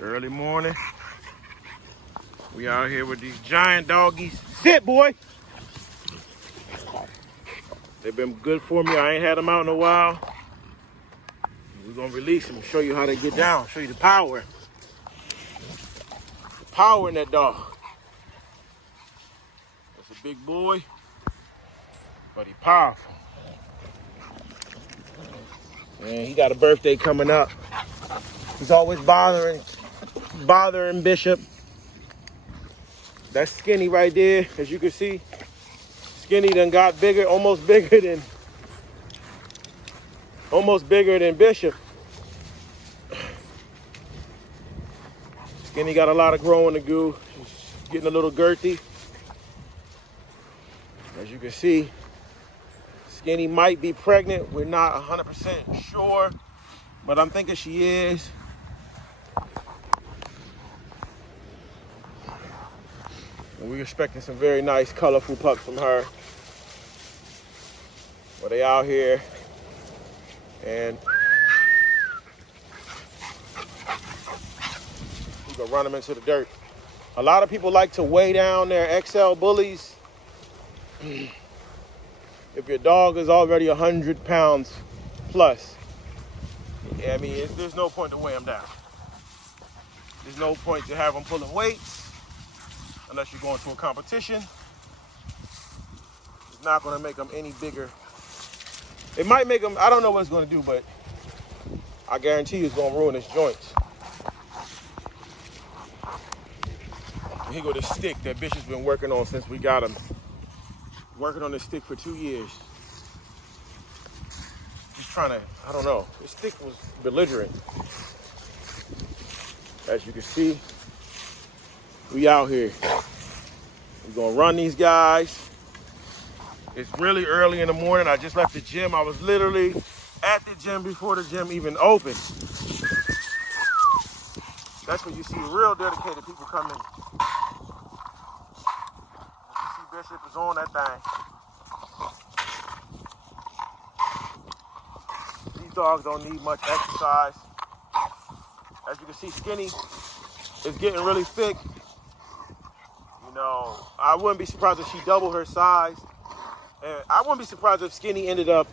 Early morning. We out here with these giant doggies. Sit, boy. They've been good for me. I ain't had them out in a while. We're gonna release them, show you how they get down, show you the power. The power in that dog. That's a big boy, but he's powerful. And he got a birthday coming up. He's always bothering Bishop. That's Skinny right there, as you can see. Skinny done got bigger, almost bigger than Bishop. Skinny got a lot of growing to do. She's getting a little girthy. As you can see, Skinny might be pregnant. We're not 100% sure, but I'm thinking she is. And we're expecting some very nice, colorful pups from her. But they out here, and we gonna run them into the dirt. A lot of people like to weigh down their XL bullies. If your dog is already 100 pounds plus, I mean, there's no point to weigh them down. There's no point to have them pulling weights unless you're going to a competition. It's not going to make them any bigger. It might make them, I don't know what it's going to do, but I guarantee you it's going to ruin his joints. Here go the stick that Bishop's been working on since we got him. Working on this stick for 2 years. He's trying to, I don't know. This stick was belligerent. As you can see, we out here. We're gonna run these guys. It's really early in the morning. I just left the gym. I was literally at the gym before the gym even opened. That's when you see real dedicated people come in. Bishop is on that thing. These dogs don't need much exercise. As you can see, Skinny is getting really thick. You know, I wouldn't be surprised if she doubled her size. And I wouldn't be surprised if Skinny ended up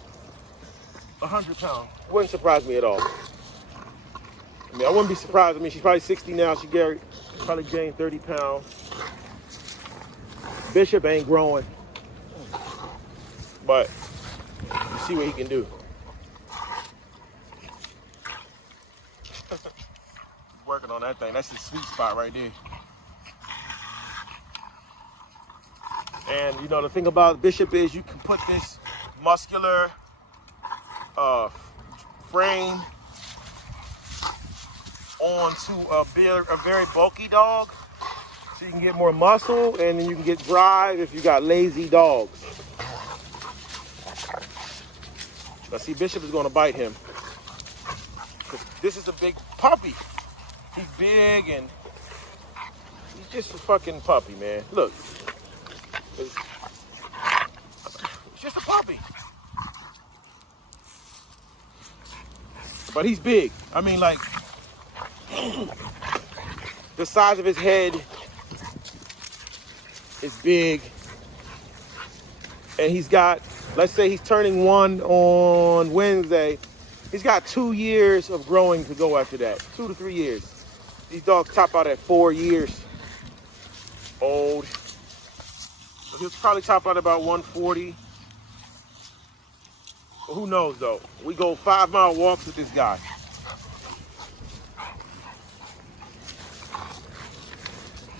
100 pounds. Wouldn't surprise me at all. I mean, I wouldn't be surprised. I mean, she's probably 60 now. She probably gained 30 pounds. Bishop ain't growing, but you see what he can do. Working on that thing. That's his sweet spot right there. And you know, the thing about Bishop is you can put this muscular frame onto a very bulky dog. So you can get more muscle, and then you can get drive if you got lazy dogs. Now see, Bishop is going to bite him. This is a big puppy. He's big, and he's just a fucking puppy, man. Look. It's just a puppy. But he's big. I mean, like, the size of his head is big, and he's got, let's say he's turning 1 on Wednesday. He's got 2 years of growing to go after that. 2 to 3 years. These dogs top out at 4 years old. So he'll probably top out about 140. But who knows though? We go 5-mile walks with this guy.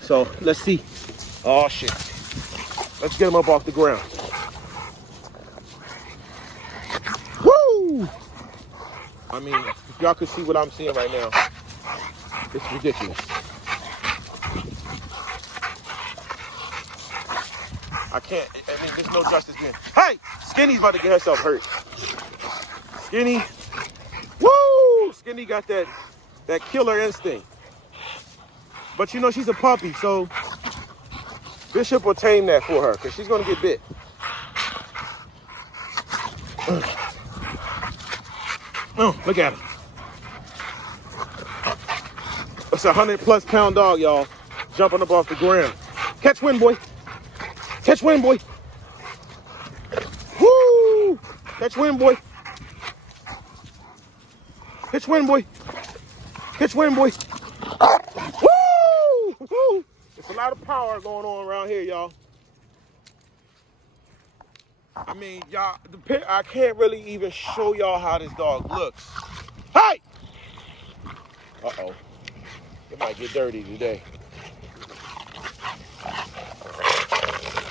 So let's see. Oh shit. Let's get him up off the ground. Woo! I mean, if y'all could see what I'm seeing right now, it's ridiculous. I can't, I mean, there's no justice being. Hey! Skinny's about to get herself hurt. Skinny. Woo! Skinny got that killer instinct. But you know, she's a puppy, so Bishop will tame that for her, because she's going to get bit. Oh, look at him. It's a 100+ pound dog, y'all. Jumping up off the ground. Catch wind, boy. Catch wind, boy. Woo! Catch wind, boy. Catch wind, boy. Catch wind, boy. Woo! Woo! There's a lot of power going on around here, y'all. I mean, y'all, I can't really even show y'all how this dog looks. Hey! Uh-oh. It might get dirty today.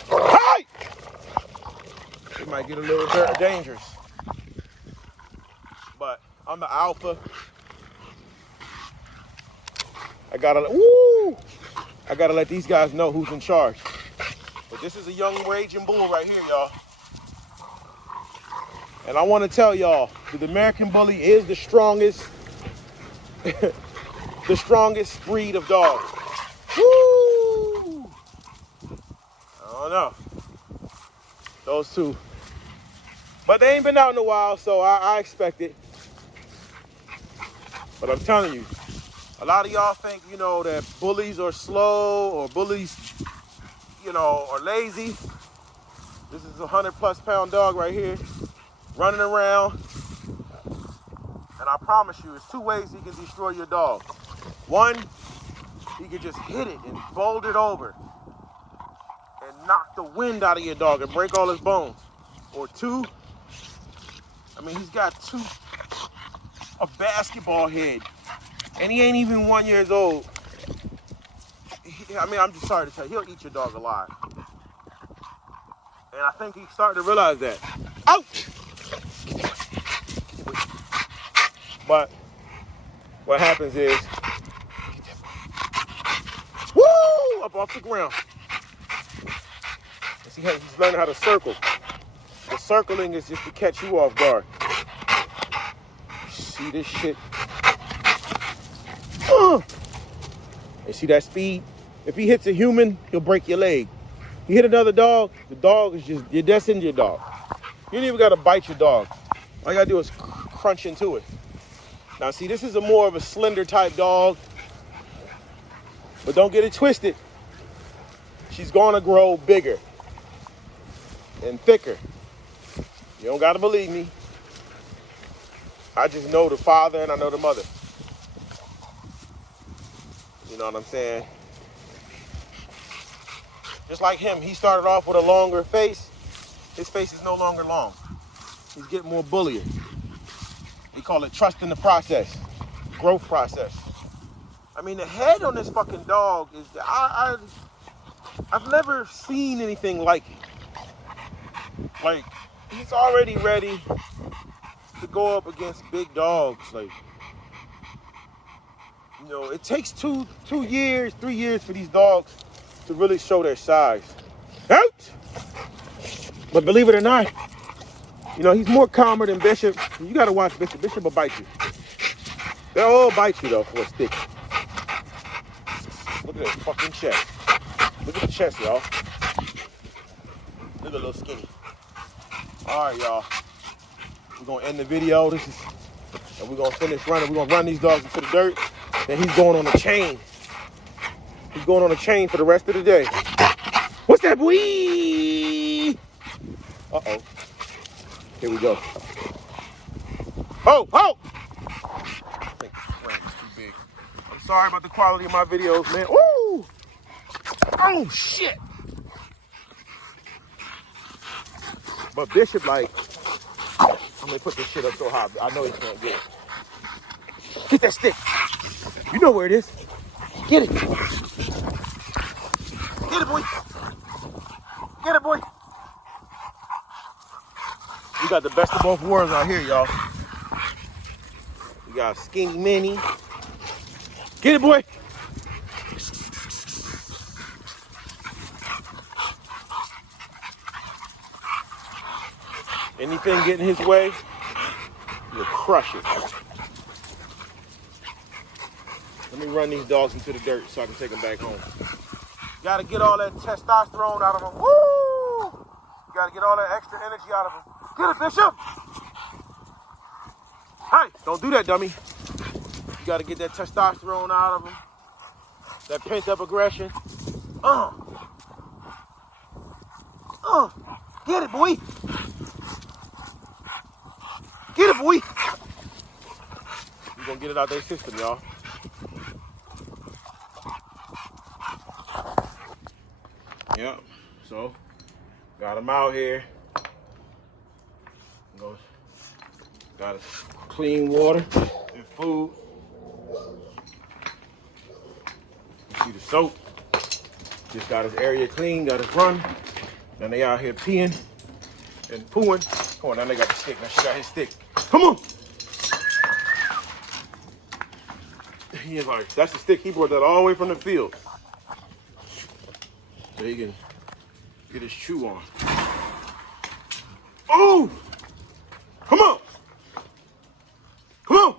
Hey! It might get a little dangerous. But I'm the alpha. I gotta let these guys know who's in charge. But this is a young raging bull right here, y'all. And I want to tell y'all that the American Bully is the strongest, the strongest breed of dog. Woo! I don't know. Those two. But they ain't been out in a while, so I expect it. But I'm telling you, a lot of y'all think, you know, that bullies are slow or bullies, you know, are lazy. This is a 100+ pound dog right here, running around. And I promise you, there's 2 ways he can destroy your dog. One, he can just hit it and bolt it over and knock the wind out of your dog and break all his bones. Or 2, I mean, he's got a basketball head. And he ain't even 1 year old. I mean, I'm just sorry to tell you, he'll eat your dog alive. And I think he's starting to realize that. Ouch! But what happens is, woo! Up off the ground. See how he's learning how to circle. The circling is just to catch you off guard. See this shit? And see that speed? If he hits a human, he'll break your leg. You hit another dog, the dog is just, you're destined your dog. You don't even gotta bite your dog. All you gotta do is crunch into it. Now see, this is more of a slender type dog, but don't get it twisted. She's gonna grow bigger and thicker. You don't gotta believe me. I just know the father and I know the mother. You know what I'm saying? Just like him, he started off with a longer face. His face is no longer long. He's getting more bullier. We call it trust in the process, growth process. I mean, the head on this fucking dog is, I've never seen anything like it. Like, he's already ready to go up against big dogs. Like, you know, it takes 3 years for these dogs to really show their size. Out! But believe it or not, you know, he's more calmer than Bishop. You gotta watch Bishop. Bishop will bite you. They'll all bite you though for a stick. Look at that fucking chest. Look at the chest, y'all. Look at a little skinny. All right, y'all. We're gonna end the video. And we're gonna finish running. We're gonna run these dogs into the dirt. Then he's going on a chain. He's going on a chain for the rest of the day. What's that, boy? Uh-oh. Here we go. Oh, oh! I think the frame is too big. I'm sorry about the quality of my videos, man. Woo! Oh, shit! But Bishop, like, I'm gonna put this shit up so high. I know he can't get it. Get that stick. You know where it is. Get it. Get it, boy. Get it, boy. We got the best of both worlds out here, y'all. We got skinny mini. Get it, boy. Anything getting his way, you'll crush it. Let me run these dogs into the dirt so I can take them back home. Gotta get all that testosterone out of them. Woo! You gotta get all that extra energy out of them. Get it, Bishop! Hey, don't do that, dummy. You gotta get that testosterone out of them. That pent up aggression. Get it, boy. Get it, boy. We're gonna get it out their system, y'all. Yep, so got them out here. Got clean water and food. You see the soap. Just got his area clean, got his run. Now they out here peeing and pooing. Come on, now they got the stick. Now she got his stick. Come on. He is like, that's the stick. He brought that all the way from the field. So he can get his chew on. Oh! Come on! Come on!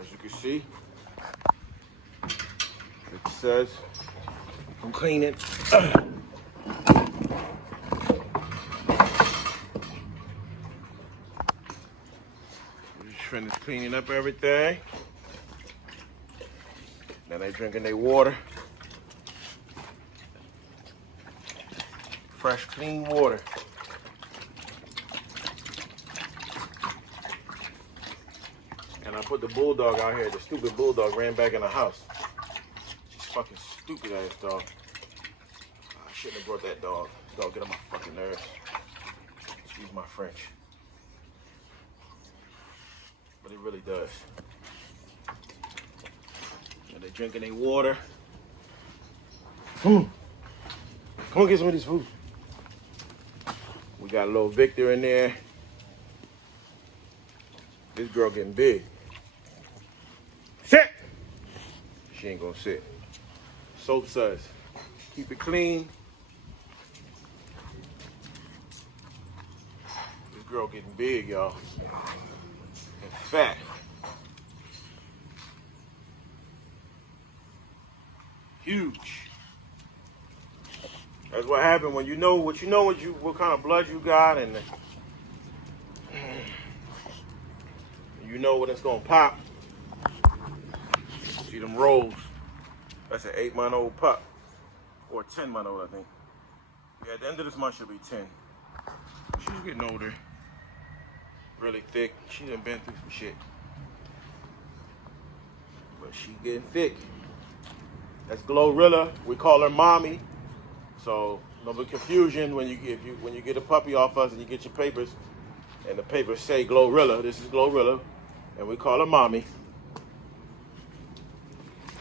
As you can see, it says, I'm cleaning. Finished cleaning up everything. Now they drinking their water. Fresh, clean water. And I put the bulldog out here. The stupid bulldog ran back in the house. She's fucking stupid ass dog. I shouldn't have brought that dog. This dog get on my fucking nerves. Excuse my French. But it really does. And they're drinking their water. Come on, get some of this food. We got a little Victor in there. This girl getting big. Sit! She ain't gonna sit. Soap suds. Keep it clean. This girl getting big, y'all. And fat. Huge. That's what happened when you know what kind of blood you got, and you know when it's gonna pop. See them rolls. That's an 8-month-old pup, or a 10-month-old, I think. Yeah, at the end of this month she'll be 10. She's getting older, really thick. She done been through some shit, but she getting thick. That's Glorilla. We call her Mommy. So no big confusion when you get a puppy off us and you get your papers, and the papers say Glorilla. This is Glorilla, and we call her Mommy.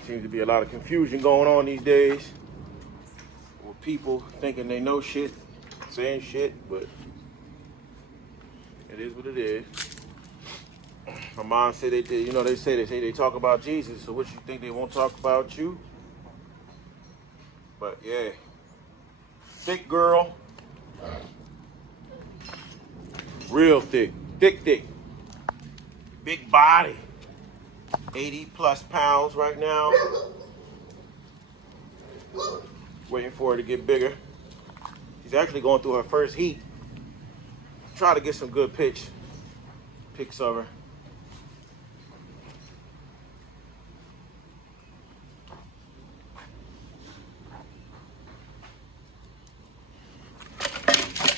Seems to be a lot of confusion going on these days, with people thinking they know shit, saying shit, but it is what it is. My mom said they talk about Jesus. So what you think they won't talk about you? But yeah. Thick girl. Real thick. Thick. Big body. 80 plus pounds right now. Waiting for her to get bigger. She's actually going through her first heat. Try to get some good pics of her.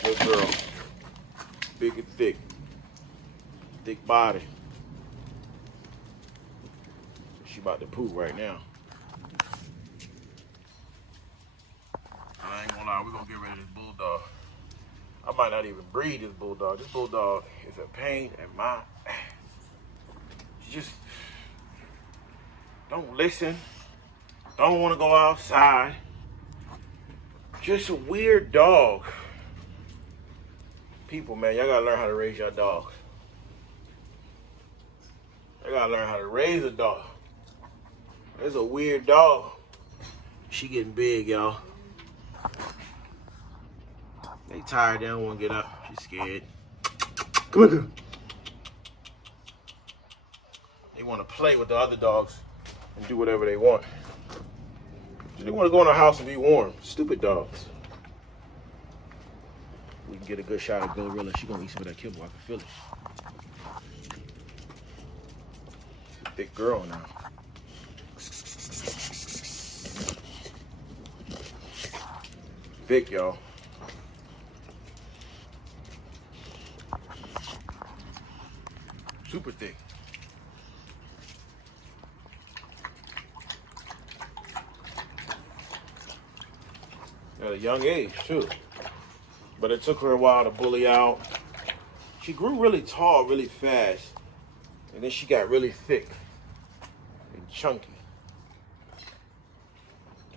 Good girl. Big and thick. Thick body. She about to poop right now. I ain't gonna lie, we're gonna get rid of this bulldog. I might not even breed this bulldog. This bulldog is a pain in my ass. She just don't listen. Don't want to go outside. Just a weird dog. People, man, y'all gotta learn how to raise your dogs. Y'all gotta learn how to raise a dog. It's a weird dog. She getting big, y'all. They tired, they don't want to get up. She's scared. Come here, girl. They want to play with the other dogs and do whatever they want. They want to go in the house and be warm. Stupid dogs. We can get a good shot of Glorilla. She gonna eat some of that kibble. I can feel it. Thick girl now. Thick, y'all. Super thick. At a young age, too. But it took her a while to bully out. She grew really tall really fast. And then she got really thick and chunky.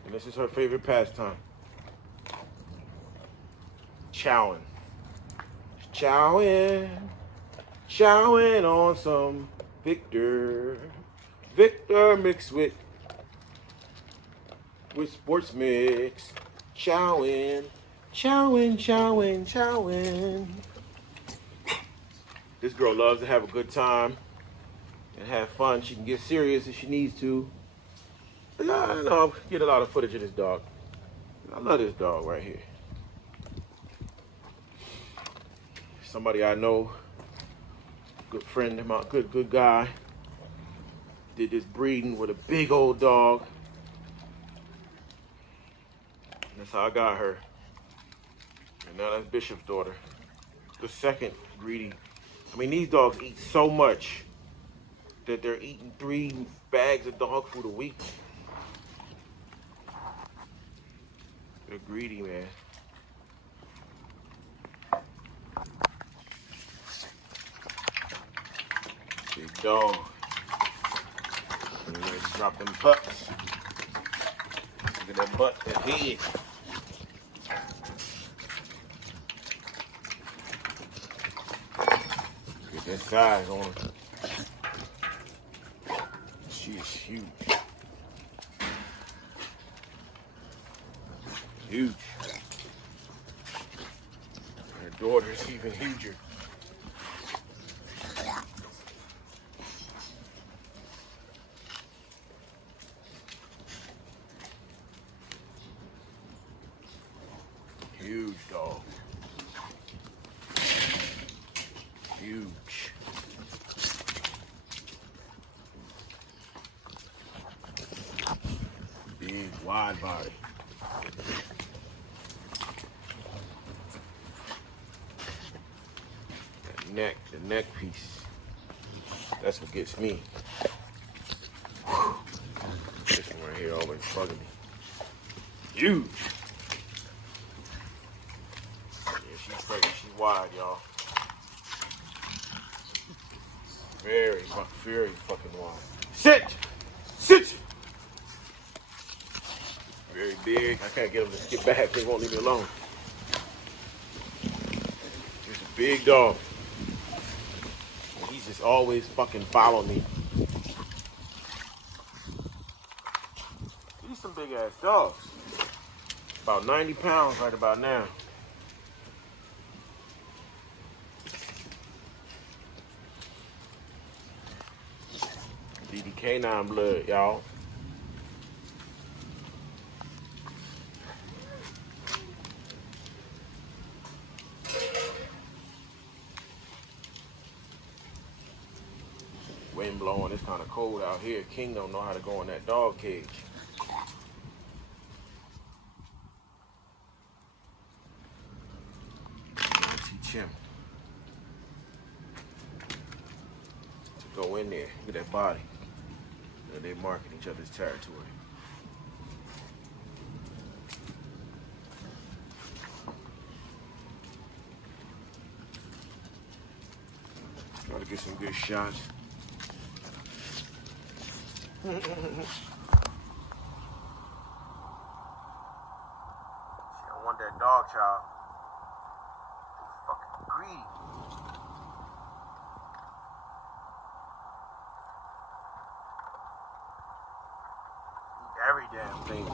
And this is her favorite pastime. Chowing. Chowing. Chowing on some Victor. Victor mixed with sports mix. Chowing. Chowing, chowing, chowing. This girl loves to have a good time and have fun. She can get serious if she needs to. But I know I get a lot of footage of this dog. I love this dog right here. Somebody I know, good friend of mine, good guy, did this breeding with a big old dog. And that's how I got her. And now that's Bishop's daughter. The second greedy. I mean, these dogs eat so much that they're eating 3 bags of dog food a week. They're greedy, man. Big dog. And let's drop them pups. Look at that butt, that head. Get that size on her. She is huge. Huge. Her daughter's even huger. Huge dog. Huge. Big, wide body. That neck, the neck piece. That's what gets me. This one right here always bugging me. Huge. She's pregnant. She's wide, y'all. Very fucking wide. Sit! Sit! Very big. I can't get them to skip back. They won't leave me alone. He's a big dog. And he's just always fucking following me. These some big ass dogs. About 90 pounds right about now. Canine blood, y'all. Wind blowing, it's kind of cold out here. King don't know how to go in that dog cage. Teach him to go in there. Look at that body. They're marking each other's territory. Try to get some good shots. She don't want that dog, child. She's fucking greedy. Every damn thing.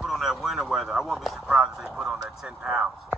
Put on that winter weather. I wouldn't be surprised if they put on that 10 pounds.